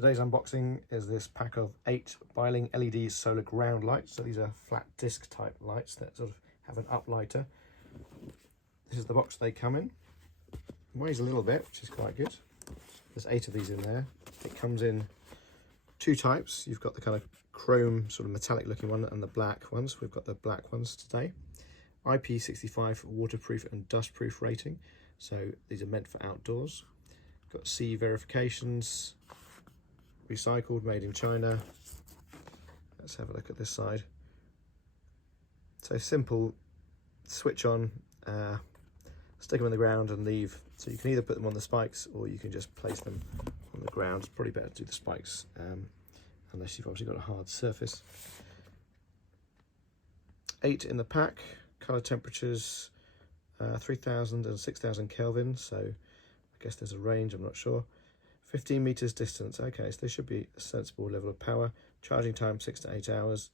Today's unboxing is this pack of 8 Biling LED solar ground lights. So these are flat disc type lights that sort of have an uplighter. This is the box they come in. It weighs a little bit, which is quite good. There's 8 of these in there. It comes in 2 types. You've got the kind of chrome sort of metallic looking one and the black ones. We've got the black ones today. IP65 waterproof and dustproof rating. So these are meant for outdoors. Got C verifications. Recycled, made in China. Let's have a look at this side. So simple, switch on, stick them in the ground and leave. So you can either put them on the spikes or you can just place them on the ground. It's probably better to do the spikes unless you've obviously got a hard surface. 8 in the pack, colour temperatures 3000 and 6000 Kelvin. So I guess there's a range, I'm not sure. 15 meters distance. Okay, so there should be a sensible level of power. Charging time 6 to 8 hours.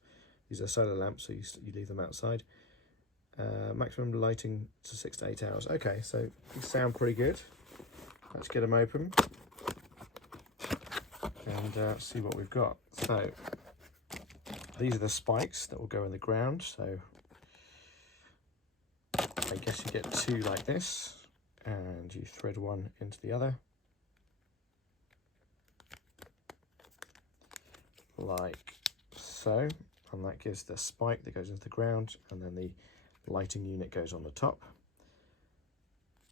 These are solar lamps, so you leave them outside. Maximum lighting to 6 to 8 hours. Okay, so these sound pretty good. Let's get them open and see what we've got. So these are the spikes that will go in the ground. So I guess you get 2 like this, and you thread one into the other. Like so, and that gives the spike that goes into the ground, and then the lighting unit goes on the top.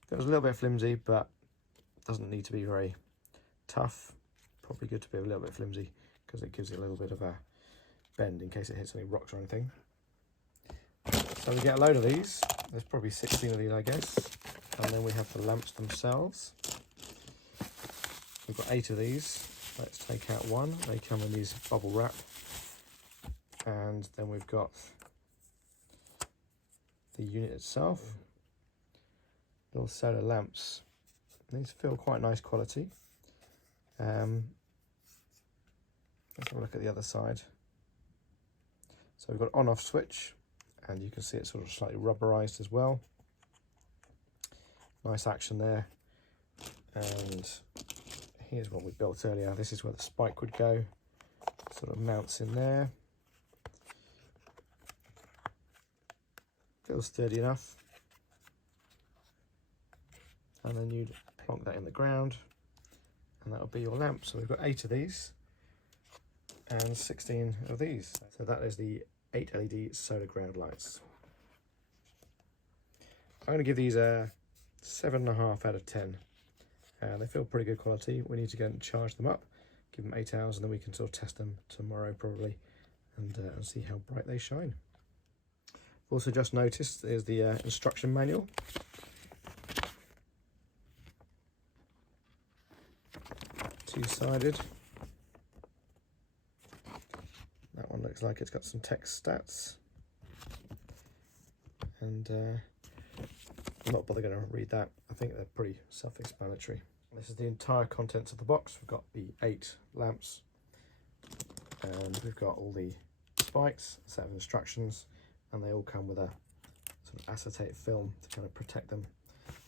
It was a little bit flimsy, but doesn't need to be very tough. Probably good to be a little bit flimsy because it gives it a little bit of a bend in case it hits any rocks or anything. So we get a load of these. There's probably 16 of these, I guess. And then we have the lamps themselves. We've got 8 of these. Let's take out one. They come in these bubble wrap. And then we've got the unit itself. Little solar lamps. These feel quite nice quality. Let's have a look at the other side. So we've got on-off switch, and you can see it's sort of slightly rubberized as well. Nice action there. And here's what we built earlier. This is where the spike would go. Sort of mounts in there. Feels sturdy enough. And then you'd plonk that in the ground, and that'll be your lamp. So we've got 8 of these and 16 of these. So that is the 8 LED solar ground lights. I'm going to give these a 7.5 out of 10. They feel pretty good quality. We need to go and charge them up, give them 8 hours, and then we can sort of test them tomorrow probably and see how bright they shine. Also just noticed there's the instruction manual. Two-sided. That one looks like it's got some text stats. And I'm not bothered going to read that. I think they're pretty self-explanatory. This is the entire contents of the box. We've got the 8 lamps, and we've got all the spikes, a set of instructions, and they all come with a sort of acetate film to kind of protect them.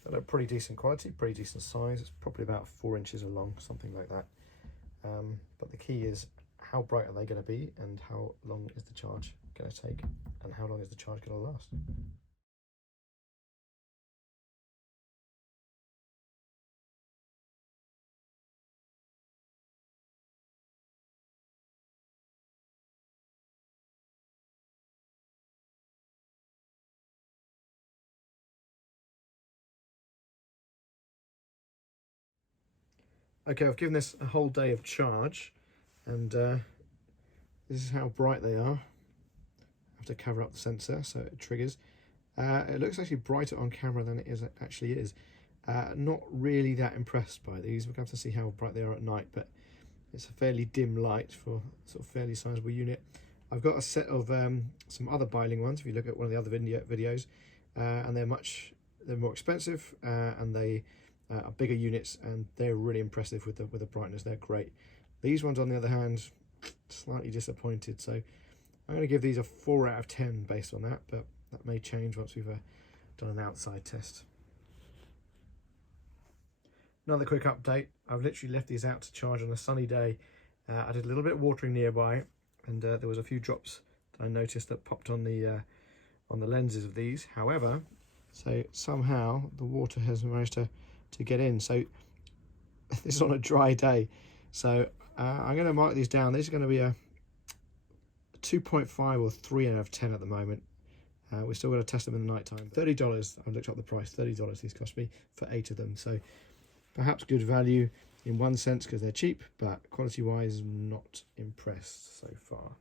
They're pretty decent quality, pretty decent size. It's probably about 4 inches along, something like that. But the key is how bright are they going to be, and how long is the charge going to take, and how long is the charge going to last. Okay, I've given this a whole day of charge, and this is how bright they are. I have to cover up the sensor so it triggers. It looks actually brighter on camera than it actually is. Not really that impressed by these. We're going to have to see how bright they are at night, but it's a fairly dim light for sort of fairly sizable unit. I've got a set of some other Biling ones. If you look at one of the other videos, and they're more expensive, and they are bigger units, and they're really impressive with the brightness. They're great. These ones, on the other hand, slightly disappointed. So I'm going to give these a 4 out of 10 based on that, but that may change once we've done an outside test. Another quick update. I've literally left these out to charge on a sunny day I did a little bit of watering nearby, and there was a few drops that I noticed that popped on the lenses of these. However, so somehow the water has managed to get in. So this is on a dry day. So I'm going to mark these down. This is going to be a 2.5 or 3 out of 10 at the moment. We're still going to test them in the night time. $30, I looked up the price, $30 these cost me for 8 of them. So perhaps good value in one sense because they're cheap, but quality wise not impressed so far.